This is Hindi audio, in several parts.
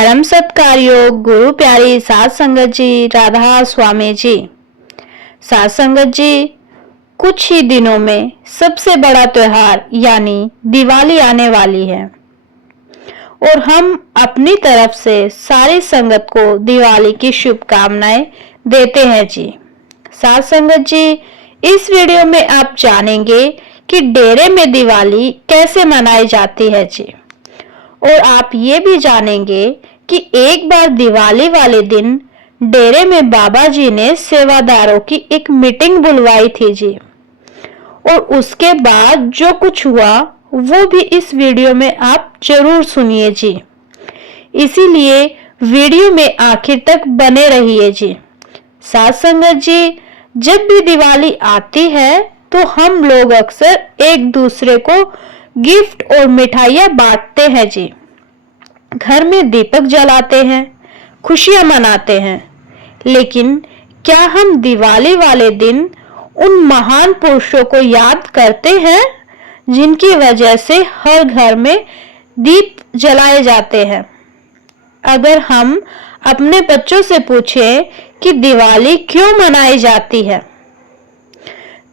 परम सत्कार्यों गुरु प्यारी साध संगत जी, राधा स्वामी जी। साध संगत जी, कुछ ही दिनों में सबसे बड़ा त्योहार यानी दिवाली आने वाली है और हम अपनी तरफ से सारी संगत को दिवाली की शुभकामनाएं देते हैं जी। साध संगत जी, इस वीडियो में आप जानेंगे कि डेरे में दिवाली कैसे मनाई जाती है जी, और आप ये भी जानेंगे कि एक बार दिवाली वाले दिन डेरे में बाबा जी ने सेवादारों की एक मीटिंग बुलवाई थी जी, और उसके बाद जो कुछ हुआ वो भी इस वीडियो में आप जरूर सुनिए जी। इसीलिए वीडियो में आखिर तक बने रहिए जी। साध संगत जी, जब भी दिवाली आती है तो हम लोग अक्सर एक दूसरे को गिफ्ट और मिठाइयाँ बांटते हैं जी, घर में दीपक जलाते हैं, खुशियां मनाते हैं। लेकिन क्या हम दिवाली वाले दिन उन महान पुरुषों को याद करते हैं जिनकी वजह से हर घर में दीप जलाए जाते हैं? अगर हम अपने बच्चों से पूछें कि दिवाली क्यों मनाई जाती है,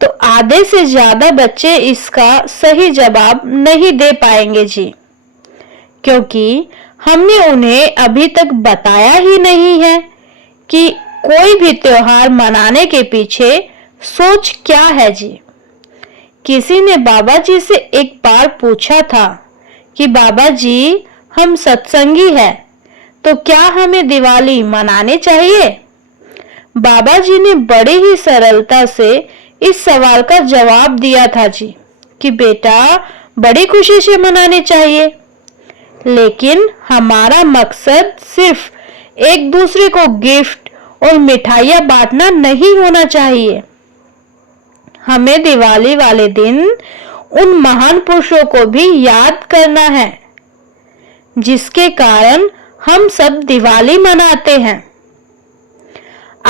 तो आधे से ज्यादा बच्चे इसका सही जवाब नहीं दे पाएंगे जी, क्योंकि हमने उन्हें अभी तक बताया ही नहीं है कि कोई भी त्योहार मनाने के पीछे सोच क्या है जी। किसी ने बाबा जी से एक बार पूछा था कि बाबा जी, हम सत्संगी हैं, तो क्या हमें दिवाली मनाने चाहिए? बाबा जी ने बड़ी ही सरलता से इस सवाल का जवाब दिया था जी कि बेटा, बड़ी खुशी से मनाने चाहिए, लेकिन हमारा मकसद सिर्फ एक दूसरे को गिफ्ट और मिठाइयाँ बांटना नहीं होना चाहिए। हमें दिवाली वाले दिन उन महान पुरुषों को भी याद करना है जिसके कारण हम सब दिवाली मनाते हैं।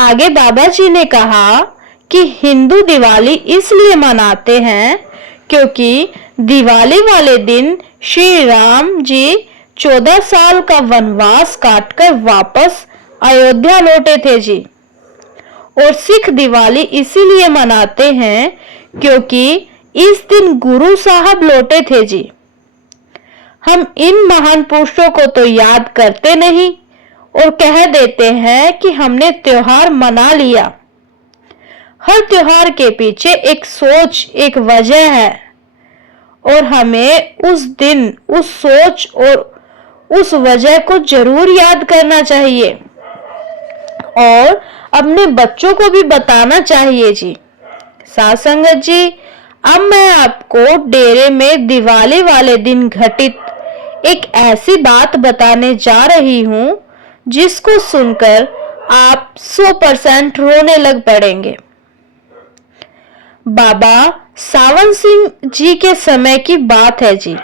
आगे बाबा जी ने कहा कि हिंदू दिवाली इसलिए मनाते हैं क्योंकि दिवाली वाले दिन श्री राम जी 14 साल का वनवास काटकर वापस अयोध्या लौटे थे जी। और सिख दिवाली इसीलिए मनाते हैं क्योंकि इस दिन गुरु साहब लौटे थे जी। हम इन महान पुरुषों को तो याद करते नहीं और कह देते हैं कि हमने त्योहार मना लिया। हर त्योहार के पीछे एक सोच, एक वजह है, और हमें उस दिन उस सोच और उस वजह को जरूर याद करना चाहिए और अपने बच्चों को भी बताना चाहिए जी। साध संगत जी, अब मैं आपको डेरे में दिवाली वाले दिन घटित एक ऐसी बात बताने जा रही हूं जिसको सुनकर आप 100% रोने लग पड़ेंगे। बाबा सावन सिंह जी के समय की बात है जी।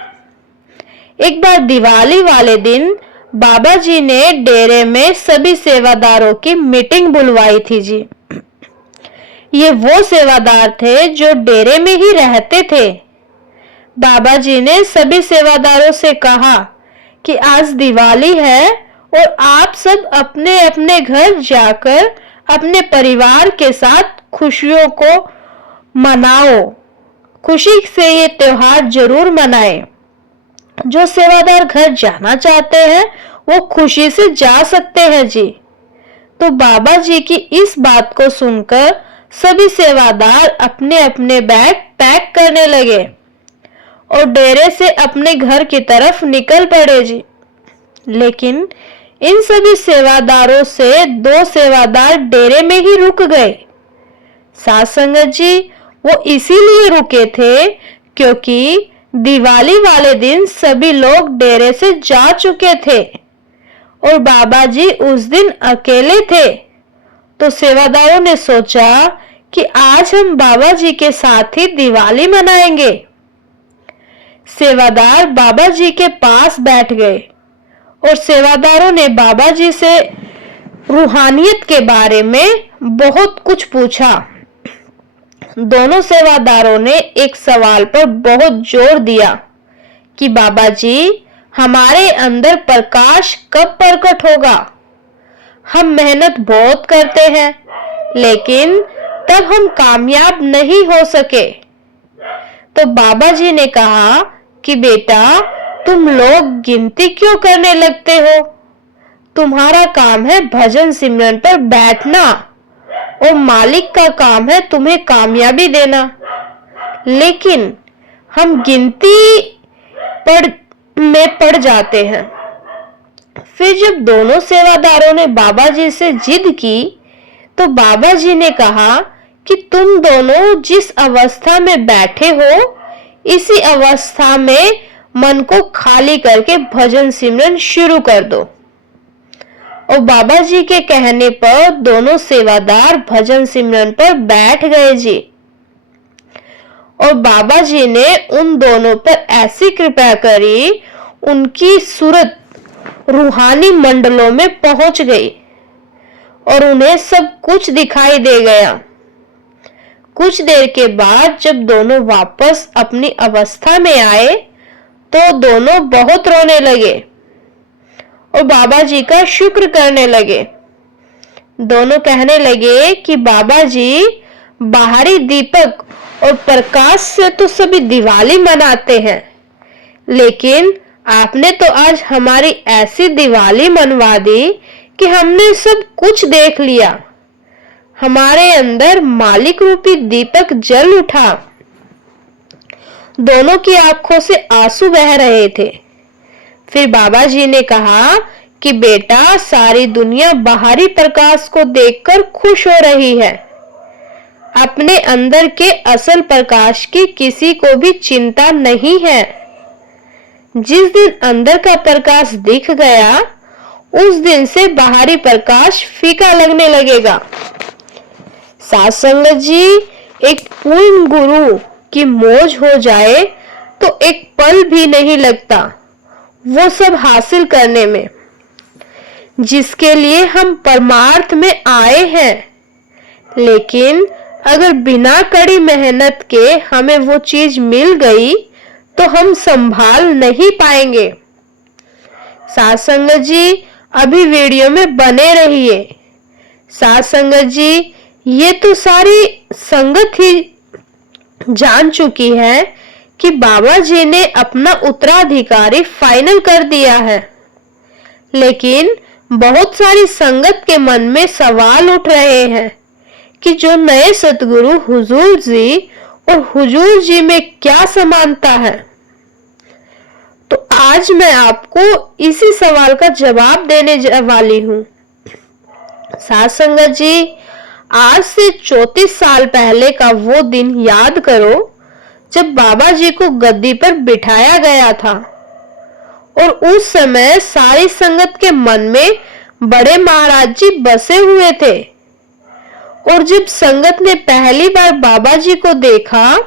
एक बार दिवाली वाले दिन बाबा जी ने डेरे में सभी सेवादारों की मीटिंग बुलवाई थी जी। ये वो सेवादार थे जो डेरे में ही रहते थे। बाबा जी ने सभी सेवादारों से कहा कि आज दिवाली है और आप सब अपने अपने घर जाकर अपने परिवार के साथ खुशियों को मनाओ। खुशी से ये त्योहार जरूर मनाएं। जो सेवादार घर जाना चाहते हैं वो खुशी से जा सकते हैं जी। तो बाबा जी की इस बात को सुनकर सभी सेवादार अपने अपने बैग पैक करने लगे और डेरे से अपने घर की तरफ निकल पड़े जी। लेकिन इन सभी सेवादारों से 2 सेवादार डेरे में ही रुक गए। साध संगत जी, वो इसीलिए रुके थे क्योंकि दिवाली वाले दिन सभी लोग डेरे से जा चुके थे और बाबा जी उस दिन अकेले थे। तो सेवादारों ने सोचा कि आज हम बाबा जी के साथ ही दिवाली मनाएंगे। सेवादार बाबा जी के पास बैठ गए और सेवादारों ने बाबा जी से रूहानियत के बारे में बहुत कुछ पूछा। दोनों सेवादारों ने एक सवाल पर बहुत जोर दिया कि बाबा जी, हमारे अंदर प्रकाश कब प्रकट होगा? हम मेहनत बहुत करते हैं, लेकिन तब हम कामयाब नहीं हो सके। तो बाबा जी ने कहा कि बेटा, तुम लोग गिनती क्यों करने लगते हो? तुम्हारा काम है भजन सिमरन पर बैठना और मालिक का काम है तुम्हें कामयाबी देना। लेकिन हम गिनती में पड़ जाते हैं। फिर जब दोनों सेवादारों ने बाबा जी से जिद की, तो बाबा जी ने कहा कि तुम दोनों जिस अवस्था में बैठे हो, इसी अवस्था में मन को खाली करके भजन सिमरन शुरू कर दो। और बाबा जी के कहने पर दोनों सेवादार भजन सिमरन पर बैठ गए जी। और बाबा जी ने उन दोनों पर ऐसी कृपा करी, उनकी सूरत रूहानी मंडलों में पहुंच गई और उन्हें सब कुछ दिखाई दे गया। कुछ देर के बाद जब दोनों वापस अपनी अवस्था में आए, तो दोनों बहुत रोने लगे और बाबा जी का शुक्र करने लगे। दोनों कहने लगे कि बाबा जी, बाहरी दीपक और प्रकाश से तो सभी दिवाली मनाते हैं, लेकिन आपने तो आज हमारी ऐसी दिवाली मनवा दी कि हमने सब कुछ देख लिया। हमारे अंदर मालिक रूपी दीपक जल उठा। दोनों की आंखों से आंसू बह रहे थे। फिर बाबा जी ने कहा कि बेटा, सारी दुनिया बाहरी प्रकाश को देखकर खुश हो रही है। अपने अंदर के असल प्रकाश की किसी को भी चिंता नहीं है। जिस दिन अंदर का प्रकाश दिख गया, उस दिन से बाहरी प्रकाश फीका लगने लगेगा। साध संगत जी, एक पूर्ण गुरु की मौज हो जाए तो एक पल भी नहीं लगता वो सब हासिल करने में, जिसके लिए हम परमार्थ में आए हैं। लेकिन अगर बिना कड़ी मेहनत के हमें वो चीज मिल गई, तो हम संभाल नहीं पाएंगे। साध संगत जी, अभी वीडियो में बने रहिए। साध संगत जी, ये तो सारी संगत ही जान चुकी है कि बाबा जी ने अपना उत्तराधिकारी फाइनल कर दिया है, लेकिन बहुत सारी संगत के मन में सवाल उठ रहे हैं कि जो नए सतगुरु हुजूर जी और हुजूर जी में क्या समानता है। तो आज मैं आपको इसी सवाल का जवाब देने वाली हूँ। साध संगत जी, आज से 34 साल पहले का वो दिन याद करो जब बाबा जी को गद्दी पर बिठाया गया था, और उस समय सारी संगत के मन में बड़े महाराज जी बसे हुए थे। और जब संगत ने पहली बार बाबा जी को देखा,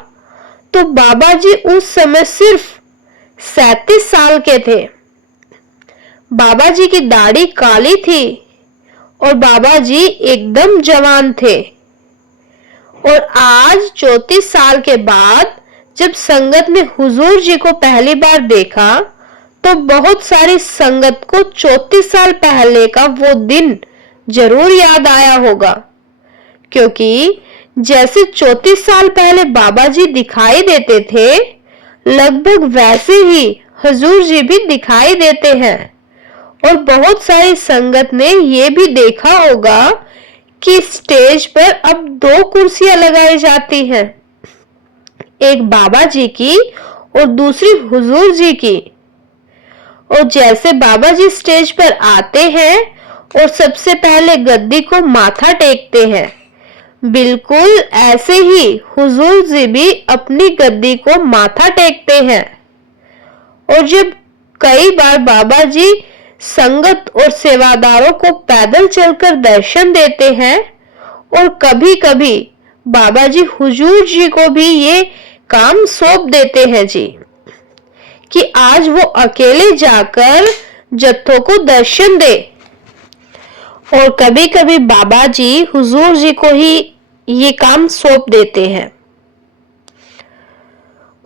तो बाबा जी उस समय सिर्फ 37 साल के थे। बाबा जी की दाढ़ी काली थी और बाबा जी एकदम जवान थे। और आज 34 साल के बाद जब संगत ने हुजूर जी को पहली बार देखा, तो बहुत सारी संगत को 34 साल पहले का वो दिन जरूर याद आया होगा, क्योंकि जैसे 34 साल पहले बाबा जी दिखाई देते थे, लगभग वैसे ही हुजूर जी भी दिखाई देते हैं। और बहुत सारी संगत ने ये भी देखा होगा कि स्टेज पर अब 2 कुर्सियां लगाई जाती हैं, एक बाबा जी की और दूसरी हुजूर जी की। और जैसे बाबा जी स्टेज पर आते हैं और सबसे पहले गद्दी को माथा टेकते हैं, बिल्कुल ऐसे ही हुजूर जी भी अपनी गद्दी को माथा टेकते हैं। और जब कई बार बाबा जी संगत और सेवादारों को पैदल चलकर दर्शन देते हैं, और कभी-कभी बाबा जी हुजूर जी को भी ये काम सौंप देते हैं जी, कि आज वो अकेले जाकर जत्थों को दर्शन दे। और कभी-कभी बाबा जी हुजूर जी को ही ये काम सौंप देते हैं।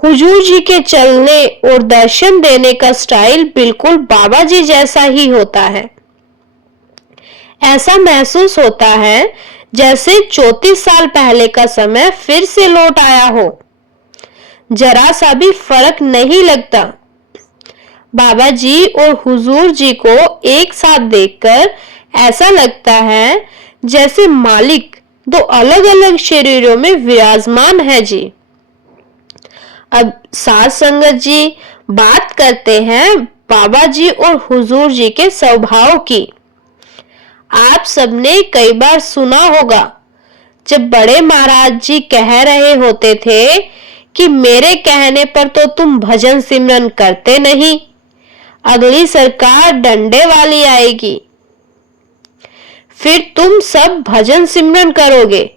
हुजूर जी के चलने और दर्शन देने का स्टाइल बिल्कुल बाबा जी जैसा ही होता है। ऐसा महसूस होता है जैसे 34 साल पहले का समय फिर से लौट आया हो। जरा सा भी फर्क नहीं लगता। बाबा जी और हुजूर जी को एक साथ देखकर ऐसा लगता है जैसे मालिक दो अलग-अलग शरीरों में विराजमान है जी। अब साथ संगत जी बात करते हैं बाबा जी और हुजूर जी के स्वभाव की। आप सबने कई बार सुना होगा, जब बड़े महाराज जी कह रहे होते थे कि मेरे कहने पर तो तुम भजन सिमरन करते नहीं, अगली सरकार डंडे वाली आएगी, फिर तुम सब भजन सिमरन करोगे।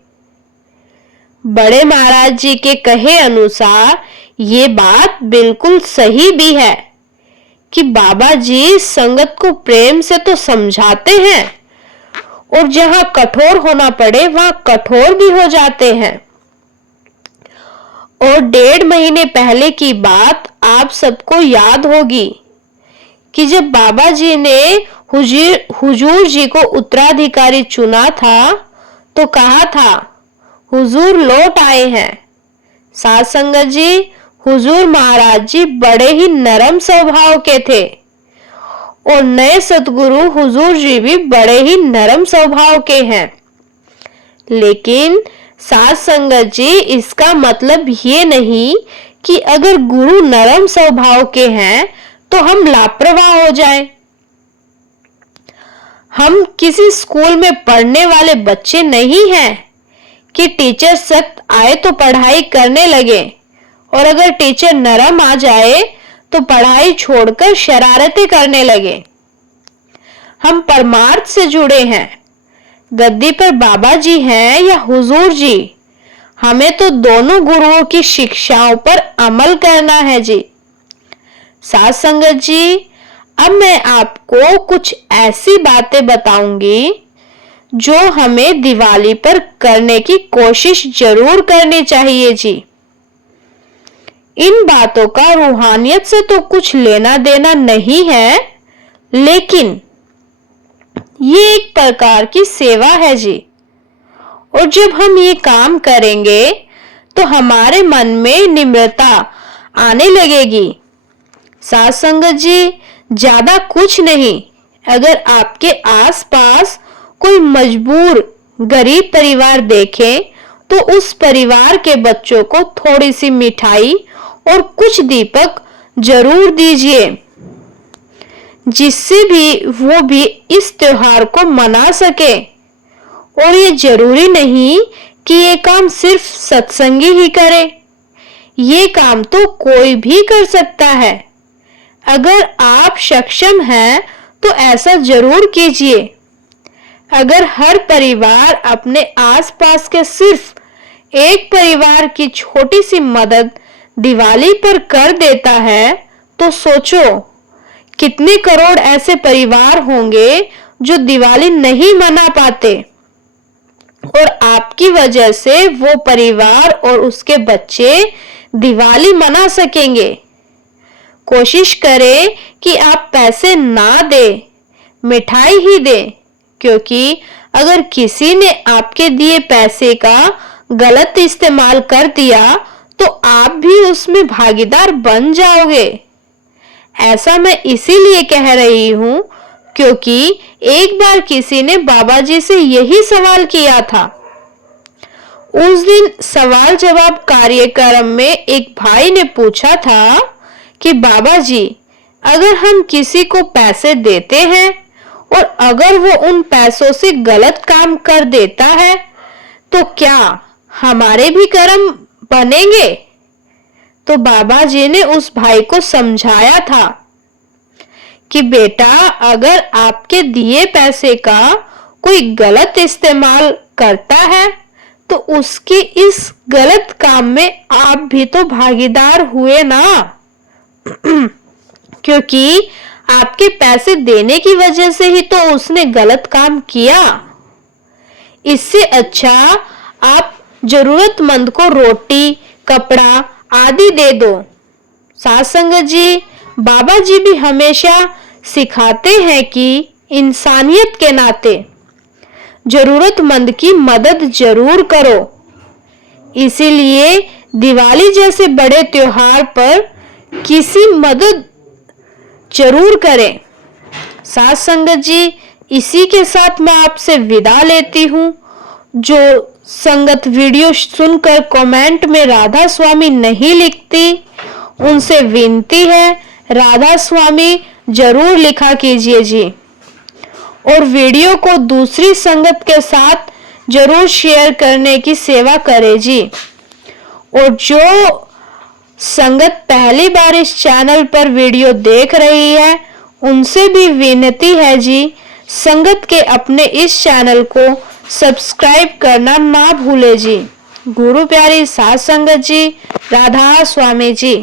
बड़े महाराज जी के कहे अनुसार ये बात बिल्कुल सही भी है कि बाबा जी संगत को प्रेम से तो समझाते हैं और जहां कठोर होना पड़े वहां कठोर भी हो जाते हैं। और 1.5 महीने पहले की बात आप सबको याद होगी कि जब बाबा जी ने हुजूर जी को उत्तराधिकारी चुना था तो कहा था हुजूर लौट आए हैं। साथ संगत जी, हुजूर महाराज जी बड़े ही नरम स्वभाव के थे और नए सतगुरु हुजूर जी भी बड़े ही नरम स्वभाव के हैं। लेकिन साथ संगत जी, इसका मतलब ये नहीं कि अगर गुरु नरम स्वभाव के हैं तो हम लापरवाह हो जाएं। हम किसी स्कूल में पढ़ने वाले बच्चे नहीं हैं कि टीचर सख्त आए तो पढ़ाई करने लगे और अगर टीचर नरम आ जाए तो पढ़ाई छोड़कर शरारतें करने लगे। हम परमार्थ से जुड़े हैं। गद्दी पर बाबा जी हैं या हुजूर जी, हमें तो दोनों गुरुओं की शिक्षाओं पर अमल करना है जी। साथ संगत जी, अब मैं आपको कुछ ऐसी बातें बताऊंगी जो हमें दिवाली पर करने की कोशिश जरूर करनी चाहिए जी। इन बातों का रूहानियत से तो कुछ लेना देना नहीं है, लेकिन ये एक प्रकार की सेवा है जी। और जब हम ये काम करेंगे तो हमारे मन में निम्रता आने लगेगी। साथ संगत जी, ज्यादा कुछ नहीं, अगर आपके आसपास कोई मजबूर गरीब परिवार देखे तो उस परिवार के बच्चों को थोड़ी सी मिठाई और कुछ दीपक जरूर दीजिए, जिससे भी वो भी इस त्योहार को मना सके। और ये जरूरी नहीं कि ये काम सिर्फ सत्संगी ही करे, ये काम तो कोई भी कर सकता है। अगर आप सक्षम हैं तो ऐसा जरूर कीजिए। अगर हर परिवार अपने आसपास के सिर्फ एक परिवार की छोटी सी मदद दिवाली पर कर देता है तो सोचो कितने करोड़ ऐसे परिवार होंगे जो दिवाली नहीं मना पाते और आपकी वजह से वो परिवार और उसके बच्चे दिवाली मना सकेंगे। कोशिश करें कि आप पैसे ना दें, मिठाई ही दें, क्योंकि अगर किसी ने आपके दिए पैसे का गलत इस्तेमाल कर दिया तो आप भी उसमें भागीदार बन जाओगे। ऐसा मैं इसीलिए कह रही हूं क्योंकि एक बार किसी ने बाबा जी से यही सवाल किया था। उस दिन सवाल जवाब कार्यक्रम में एक भाई ने पूछा था कि बाबा जी, अगर हम किसी को पैसे देते हैं और अगर वो उन पैसों से गलत काम कर देता है तो क्या हमारे भी कर्म बनेंगे? तो बाबा जी ने उस भाई को समझाया था कि बेटा, अगर आपके दिए पैसे का कोई गलत इस्तेमाल करता है तो उसके इस गलत काम में आप भी तो भागीदार हुए ना। क्योंकि आपके पैसे देने की वजह से ही तो उसने गलत काम किया। इससे अच्छा आप जरूरतमंद को रोटी, कपड़ा आदि दे दो। साध संगत जी, बाबा जी भी हमेशा सिखाते हैं कि इंसानियत के नाते जरूरतमंद की मदद जरूर करो। इसीलिए दिवाली जैसे बड़े त्योहार पर किसी मदद जरूर करें। साध संगत जी, इसी के साथ मैं आपसे विदा लेती हूँ। जो संगत वीडियो सुनकर कमेंट में राधा स्वामी नहीं लिखती, उनसे विनती है राधा स्वामी जरूर लिखा कीजिए जी, और वीडियो को दूसरी संगत के साथ जरूर शेयर करने की सेवा करें जी। और जो संगत पहली बार इस चैनल पर वीडियो देख रही है, उनसे भी विनती है जी, संगत के अपने इस चैनल को सब्सक्राइब करना ना भूले जी। गुरु प्यारी साध संगत जी, राधा स्वामी जी।